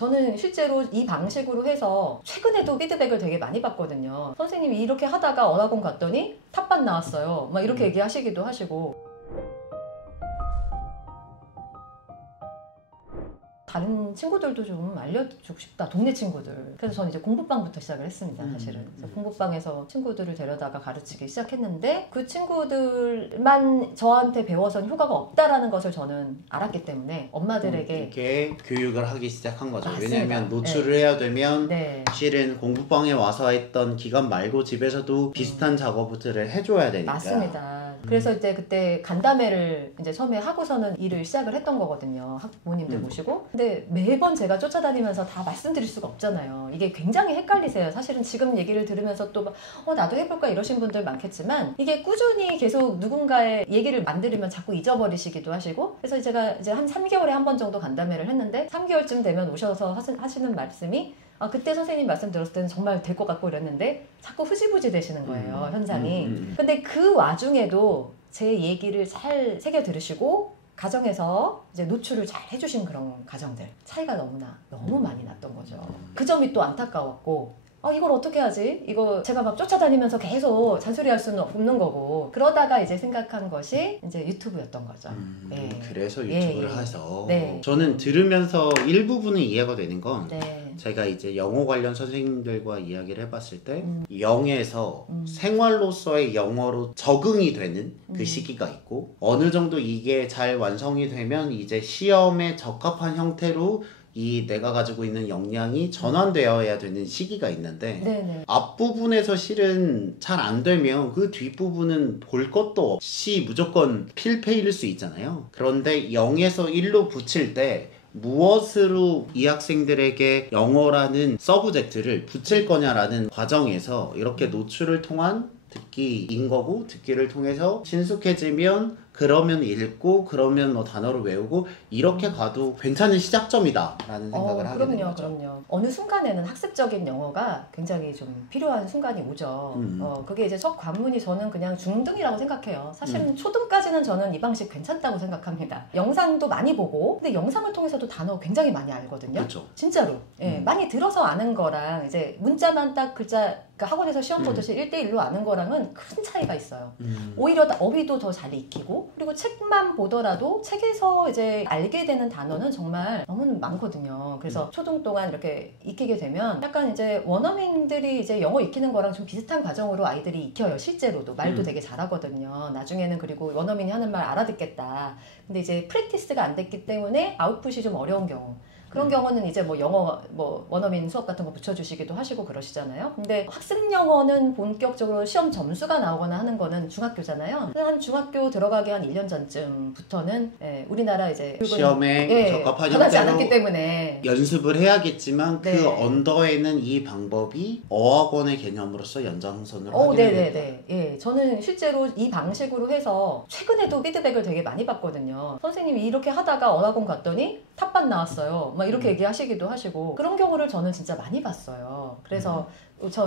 저는 실제로 이 방식으로 해서 최근에도 피드백을 되게 많이 받거든요. 선생님이 이렇게 하다가 어학원 갔더니 탑반 나왔어요. 막 이렇게 얘기하시기도 하시고. 다른 친구들도 좀 알려주고 싶다. 동네 친구들. 그래서 저는 이제 공부방부터 시작을 했습니다. 사실은. 그래서 공부방에서 친구들을 데려다가 가르치기 시작했는데 그 친구들만 저한테 배워서는 효과가 없다라는 것을 저는 알았기 때문에 엄마들에게 이렇게 교육을 하기 시작한 거죠. 맞습니다. 왜냐하면 노출을 해야 되면 네. 실은 공부방에 와서 했던 기간 말고 집에서도 비슷한 작업들을 해줘야 되니까. 맞습니다. 그래서 이제 그때 간담회를 이제 처음에 하고서는 일을 시작을 했던 거거든요. 학부모님들 모시고. 근데 매번 제가 쫓아다니면서 다 말씀드릴 수가 없잖아요. 이게 굉장히 헷갈리세요. 사실은 지금 얘기를 들으면서 또 나도 해볼까 이러신 분들 많겠지만 이게 꾸준히 계속 누군가의 얘기를 만들면 자꾸 잊어버리시기도 하시고. 그래서 제가 이제 한 3개월에 한 번 정도 간담회를 했는데 3개월쯤 되면 오셔서 하시는 말씀이 그때 선생님 말씀 들었을 때는 정말 될 것 같고 이랬는데 자꾸 흐지부지 되시는 거예요, 현상이. 근데 그 와중에도 제 얘기를 잘 새겨 들으시고 가정에서 이제 노출을 잘 해주신 그런 가정들 차이가 너무 많이 났던 거죠. 그 점이 또 안타까웠고 이걸 어떻게 하지? 이거 제가 막 쫓아다니면서 계속 잔소리할 수는 없는 거고. 그러다가 이제 생각한 것이 이제 유튜브였던 거죠. 네. 그래서 유튜브를 해서 네. 저는 들으면서 일부분은 이해가 되는 건 네. 제가 이제 영어 관련 선생님들과 이야기를 해봤을 때 0에서 생활로서의 영어로 적응이 되는 그 시기가 있고 어느 정도 이게 잘 완성이 되면 이제 시험에 적합한 형태로 이 내가 가지고 있는 역량이 전환되어야 되는 시기가 있는데 네네. 앞부분에서 실은 잘 안 되면 그 뒷부분은 볼 것도 없이 무조건 필패일 수 있잖아요. 그런데 0에서 1로 붙일 때 무엇으로 이 학생들에게 영어라는 서브젝트를 붙일 거냐라는 과정에서 이렇게 노출을 통한 듣기인 거고 듣기를 통해서 친숙해지면 그러면 읽고 그러면 뭐 단어를 외우고 이렇게 가도 괜찮은 시작점이다 라는 생각을 하게 되는 거죠. 그럼요. 어느 순간에는 학습적인 영어가 굉장히 좀 필요한 순간이 오죠. 그게 이제 첫 관문이 저는 그냥 중등이라고 생각해요. 사실은 초등까지는 저는 이 방식 괜찮다고 생각합니다. 영상도 많이 보고 근데 영상을 통해서도 단어 굉장히 많이 알거든요. 그렇죠. 진짜로. 예, 많이 들어서 아는 거랑 이제 문자만 딱 글자 그러니까 학원에서 시험 보듯이 1대1로 아는 거랑은 큰 차이가 있어요. 오히려 어휘도 더 잘 익히고 그리고 책만 보더라도 책에서 이제 알게 되는 단어는 정말 너무 많거든요. 그래서 초등 동안 이렇게 익히게 되면 약간 이제 원어민들이 이제 영어 익히는 거랑 좀 비슷한 과정으로 아이들이 익혀요. 실제로도 말도 되게 잘하거든요. 나중에는 그리고 원어민이 하는 말 알아듣겠다. 근데 이제 프랙티스가 안 됐기 때문에 아웃풋이 좀 어려운 경우. 그런 경우는 이제 뭐 영어 뭐 원어민 수업 같은 거 붙여주시기도 하시고 그러시잖아요. 근데 학습 영어는 본격적으로 시험 점수가 나오거나 하는 거는 중학교잖아요. 한 중학교 들어가기 한 1년 전쯤부터는 우리나라 이제 시험에 적합한 변하지 형태로 않았기 때문에 연습을 해야겠지만 네. 그 언더에는 이 방법이 어학원의 개념으로서 연장선으로 하게 네네네. 예, 저는 실제로 이 방식으로 해서 최근에도 피드백을 되게 많이 받거든요. 선생님이 이렇게 하다가 어학원 갔더니 탑반 나왔어요. 막 이렇게 얘기하시기도 하시고 그런 경우를 저는 진짜 많이 봤어요. 그래서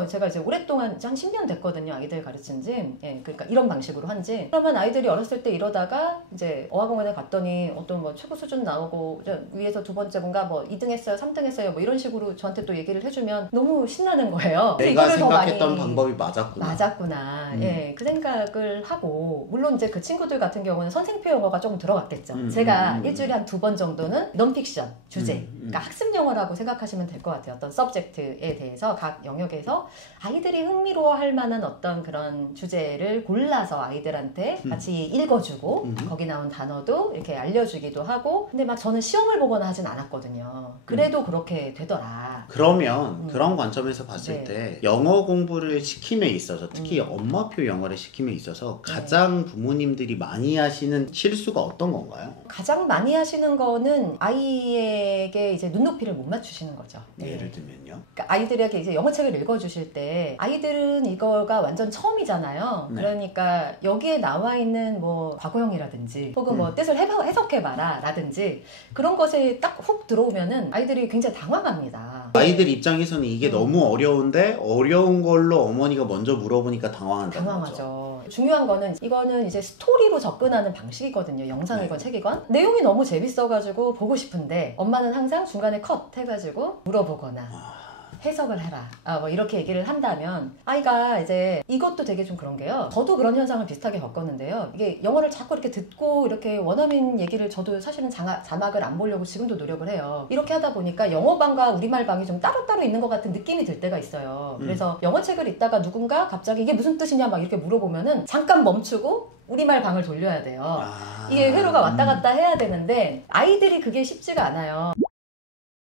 제가 이제 오랫동안 한 10년 됐거든요. 아이들 가르친 지. 예, 그러니까 이런 방식으로 한 지. 그러면 아이들이 어렸을 때 이러다가 이제 어학원에 갔더니 어떤 뭐 최고 수준 나오고 위에서 두 번째 뭔가 뭐 2등 했어요, 3등 했어요, 뭐 이런 식으로 저한테 또 얘기를 해주면 너무 신나는 거예요. 내가 생각했던 방법이 맞았구나. 예, 그 생각을 하고 물론 이제 그 친구들 같은 경우는 선생표 영어가 조금 들어갔겠죠. 제가 일주일에 한 2번 정도는 넌픽션 주제, 그러니까 학습 영어라고 생각하시면 될 것 같아요. 어떤 서브젝트에 대해서 각 영역에서 아이들이 흥미로워할 만한 어떤 그런 주제를 골라서 아이들한테 같이 읽어주고 거기 나온 단어도 이렇게 알려주기도 하고 근데 막 저는 시험을 보거나 하진 않았거든요. 그래도 그렇게 되더라. 그러면 그런 관점에서 봤을 네. 때 영어 공부를 시킴에 있어서 특히 엄마표 영어를 시킴에 있어서 가장 부모님들이 많이 하시는 실수가 어떤 건가요? 가장 많이 하시는 거는 아이에게 이제 눈높이를 못 맞추시는 거죠. 예를 들면요? 그러니까 아이들에게 이제 영어책을 읽어주실 때 아이들은 이거가 완전 처음이잖아요. 그러니까 여기에 나와 있는 뭐 과거형이라든지 혹은 뭐 뜻을 해석해봐라 라든지 그런 것에 딱 훅 들어오면은 아이들이 굉장히 당황합니다. 아이들 입장에서는 이게 너무 어려운데 어려운 걸로 어머니가 먼저 물어보니까 당황한다는 거죠. 당황하죠. 중요한 거는 이거는 이제 스토리로 접근하는 방식이거든요. 영상이건 네. 책이건. 내용이 너무 재밌어가지고 보고 싶은데 엄마는 항상 중간에 컷 해가지고 물어보거나 해석을 해라. 뭐 이렇게 얘기를 한다면 아이가 이제 이것도 되게 좀 그런 게요. 저도 그런 현상을 비슷하게 겪었는데요. 이게 영어를 자꾸 이렇게 듣고 이렇게 원어민 얘기를 저도 사실은 자막을 안 보려고 지금도 노력을 해요. 이렇게 하다 보니까 영어방과 우리말방이 좀 따로따로 있는 것 같은 느낌이 들 때가 있어요. 그래서 영어책을 읽다가 누군가 갑자기 이게 무슨 뜻이냐 막 이렇게 물어보면은 잠깐 멈추고 우리말 방을 돌려야 돼요. 이게 회로가 왔다 갔다 해야 되는데 아이들이 그게 쉽지가 않아요.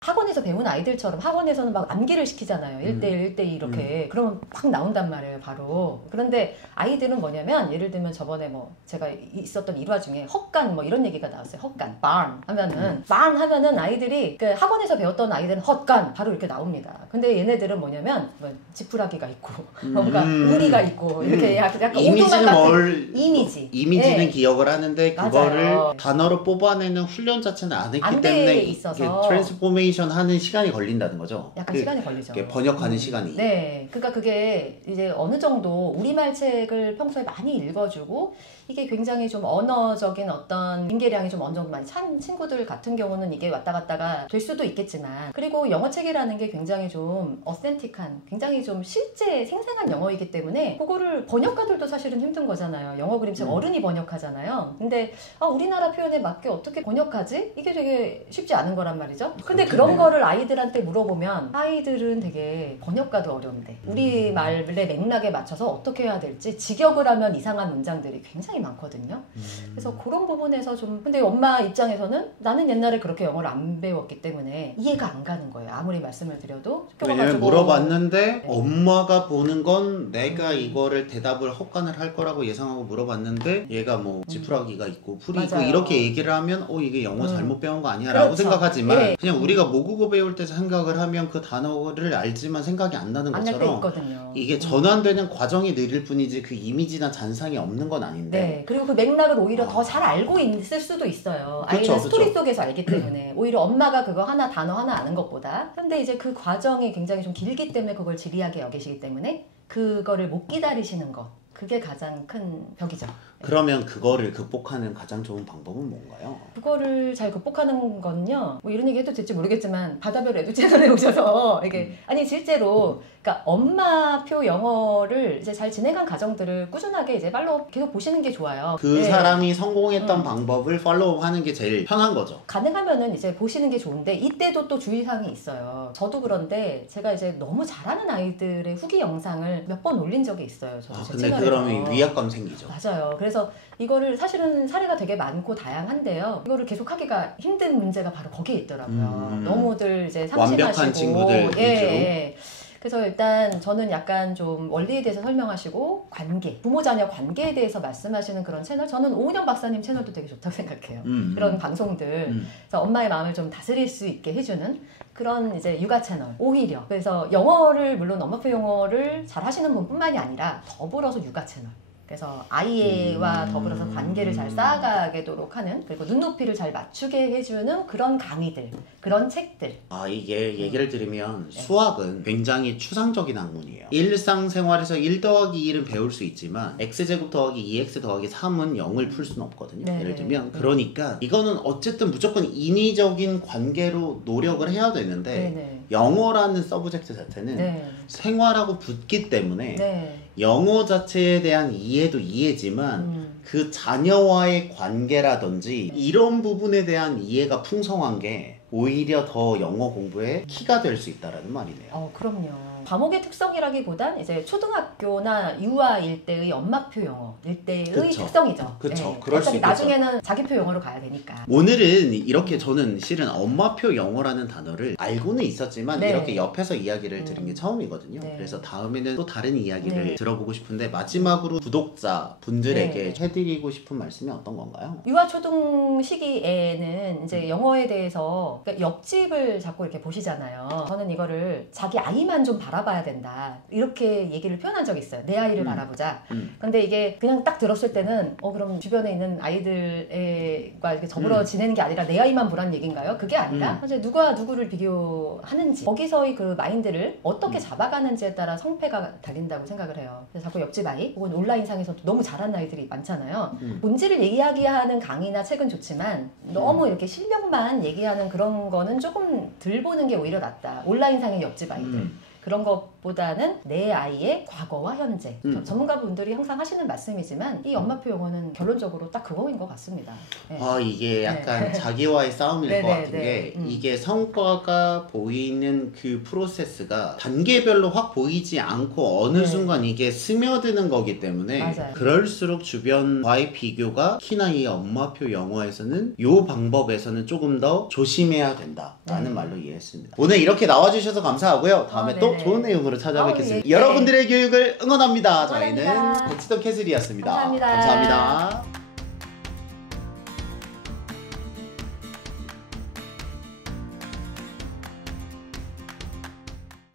학원에서 배운 아이들처럼 학원에서는 막 암기를 시키잖아요. 1대1, 1대2 이렇게. 그러면 막 나온단 말이에요, 바로. 그런데 아이들은 뭐냐면 예를 들면 저번에 뭐 제가 있었던 일화 중에 헛간 뭐 이런 얘기가 나왔어요. 헛간, barn 하면은 barn 하면은 아이들이 그 학원에서 배웠던 아이들은 헛간 바로 이렇게 나옵니다. 근데 얘네들은 뭐냐면 뭐 지푸라기가 있고 뭔가 우리가 있고 이렇게 약간 이미지는 같은 이미지는 네. 기억을 하는데 그거를 맞아요. 단어로 뽑아내는 훈련 자체는 안 했기 안 돼 때문에 있어서. 트랜스포메이션 하는 시간이 걸린다는 거죠. 약간 시간이 걸리죠. 번역하는 시간이. 네. 그러니까 그게 이제 어느 정도 우리말 책을 평소에 많이 읽어주고 이게 굉장히 좀 언어적인 어떤 인계량이 좀 어느 정도 많이 찬 친구들 같은 경우는 이게 왔다 갔다가 될 수도 있겠지만 그리고 영어책이라는 게 굉장히 좀 어센틱한 굉장히 좀 실제 생생한 영어이기 때문에 그거를 번역가들도 사실은 힘든 거잖아요. 영어 그림책 어른이 번역하잖아요. 근데 우리나라 표현에 맞게 어떻게 번역하지? 이게 되게 쉽지 않은 거란 말이죠. 근데 그런 거를 아이들한테 물어보면 아이들은 되게 번역가도 어려운데 우리말의 맥락에 맞춰서 어떻게 해야 될지 직역을 하면 이상한 문장들이 굉장히 많거든요. 그래서 그런 부분에서 좀 근데 엄마 입장에서는 나는 옛날에 그렇게 영어를 안 배웠기 때문에 이해가 안 가는 거예요. 아무리 말씀을 드려도. 왜냐면 물어봤는데 엄마가 보는 건 내가 이거를 대답을 헛간을 할 거라고 예상하고 물어봤는데 얘가 뭐 지푸라기가 있고 풀이 있고 맞아요. 이렇게 얘기를 하면 이게 영어 잘못 배운 거 아니야 라고 그렇죠. 생각하지만 예. 그냥 우리가 모국어 배울 때 생각을 하면 그 단어를 알지만 생각이 안 나는 안 날 때 것처럼 있거든요. 이게 전환되는 과정이 느릴 뿐이지 그 이미지나 잔상이 없는 건 아닌데 네. 그리고 그 맥락을 오히려 더 잘 알고 있을 수도 있어요. 그렇죠, 아이는 스토리 그렇죠. 속에서 알기 때문에 오히려 엄마가 그거 단어 하나 아는 것보다 근데 이제 그 과정이 굉장히 좀 길기 때문에 그걸 지리하게 여기시기 때문에 그거를 못 기다리시는 것 그게 가장 큰 벽이죠. 그러면 그거를 극복하는 가장 좋은 방법은 뭔가요? 그거를 잘 극복하는 건요. 뭐 이런 얘기 해도 될지 모르겠지만 바다별 에듀 채널에 오셔서 이게 아니 실제로 그러니까 엄마표 영어를 이제 잘 진행한 가정들을 꾸준하게 이제 팔로우 계속 보시는 게 좋아요. 그 네. 사람이 성공했던 방법을 팔로우하는 게 제일 편한 거죠. 가능하면은 이제 보시는 게 좋은데 이때도 또 주의사항이 있어요. 저도 그런데 제가 이제 너무 잘하는 아이들의 후기 영상을 몇 번 올린 적이 있어요. 저도 제 근데 채널에서. 그러면 위압감 생기죠. 맞아요. 그래서 이거를 사실은 사례가 되게 많고 다양한데요. 이거를 계속하기가 힘든 문제가 바로 거기에 있더라고요. 너무들 이제 상심하시고 완벽한 친구들 위주로. 예. 그래서 일단 저는 약간 좀 원리에 대해서 설명하시고 관계, 부모 자녀 관계에 대해서 말씀하시는 그런 채널 저는 오은영 박사님 채널도 되게 좋다고 생각해요. 그런 방송들 그래서 엄마의 마음을 좀 다스릴 수 있게 해주는 그런 이제 육아 채널 오히려 그래서 영어를 물론 엄마표 영어를 잘 하시는 분뿐만이 아니라 더불어서 육아 채널 그래서 아이와 더불어서 관계를 잘 쌓아가도록 하는 그리고 눈높이를 잘 맞추게 해주는 그런 강의들 그런 책들 이게 얘기를 들으면 수학은 굉장히 추상적인 학문이에요. 일상생활에서 1 더하기 1은 배울 수 있지만 x제곱 더하기 2x 더하기 3은 0을 풀 수는 없거든요. 네, 예를 들면 네. 그러니까 이거는 어쨌든 무조건 인위적인 관계로 노력을 해야 되는데 네네. 영어라는 서브젝트 자체는 네. 생활하고 붙기 때문에 네. 영어 자체에 대한 이해도 이해지만 그 자녀와의 관계라든지 이런 부분에 대한 이해가 풍성한 게 오히려 더 영어 공부에 키가 될 수 있다라는 말이네요. 그럼요. 과목의 특성이라기보단 이제 초등학교나 유아일 때의 엄마표 영어 일대의 그쵸. 특성이죠. 그쵸. 네. 그럴 수 어차피 있겠죠. 나중에는 자기표 영어로 가야 되니까. 오늘은 이렇게 저는 실은 엄마표 영어라는 단어를 알고는 있었지만 네. 이렇게 옆에서 이야기를 들은 게 처음이거든요. 네. 그래서 다음에는 또 다른 이야기를 네. 들어보고 싶은데 마지막으로 구독자 분들에게 네. 해드리고 싶은 말씀이 어떤 건가요? 유아 초등 시기에는 이제 영어에 대해서 그러니까 옆집을 자꾸 이렇게 보시잖아요. 저는 이거를 자기 아이만 좀 바라보고 바라봐야 된다. 이렇게 얘기를 표현한 적이 있어요. 내 아이를 바라보자. 음. 근데 이게 그냥 딱 들었을 때는 그럼 주변에 있는 아이들과 이렇게 더불어 지내는 게 아니라 내 아이만 보란 얘기인가요? 그게 아니라 이제 누가 누구를 비교하는지 거기서의 그 마인드를 어떻게 잡아가는지에 따라 성패가 달린다고 생각을 해요. 그래서 자꾸 옆집 아이 혹은 온라인상에서 너무 잘하는 아이들이 많잖아요. 본질을 얘기하는 강의나 책은 좋지만 너무 이렇게 실력만 얘기하는 그런 거는 조금 덜 보는 게 오히려 낫다. 온라인상의 옆집 아이들. 그런 것보다는 내 아이의 과거와 현재. 전문가분들이 항상 하시는 말씀이지만 이 엄마표 용어는 결론적으로 딱 그거인 것 같습니다. 네. 이게 약간 자기와의 싸움일 것 같은 게 이게 성과가 보이는 그 프로세스가 단계별로 확 보이지 않고 어느 순간 이게 스며드는 거기 때문에 맞아요. 그럴수록 주변과의 비교가 특히나 이 엄마표 영어에서는 이 방법에서는 조금 더 조심해야 된다라는 말로 이해했습니다. 오늘 이렇게 나와주셔서 감사하고요. 다음에 또 좋은 내용으로 찾아뵙겠습니다. 예. 여러분들의 교육을 응원합니다. 응원합니다. 저희는 고치던 캐슬이었습니다. 감사합니다. 감사합니다.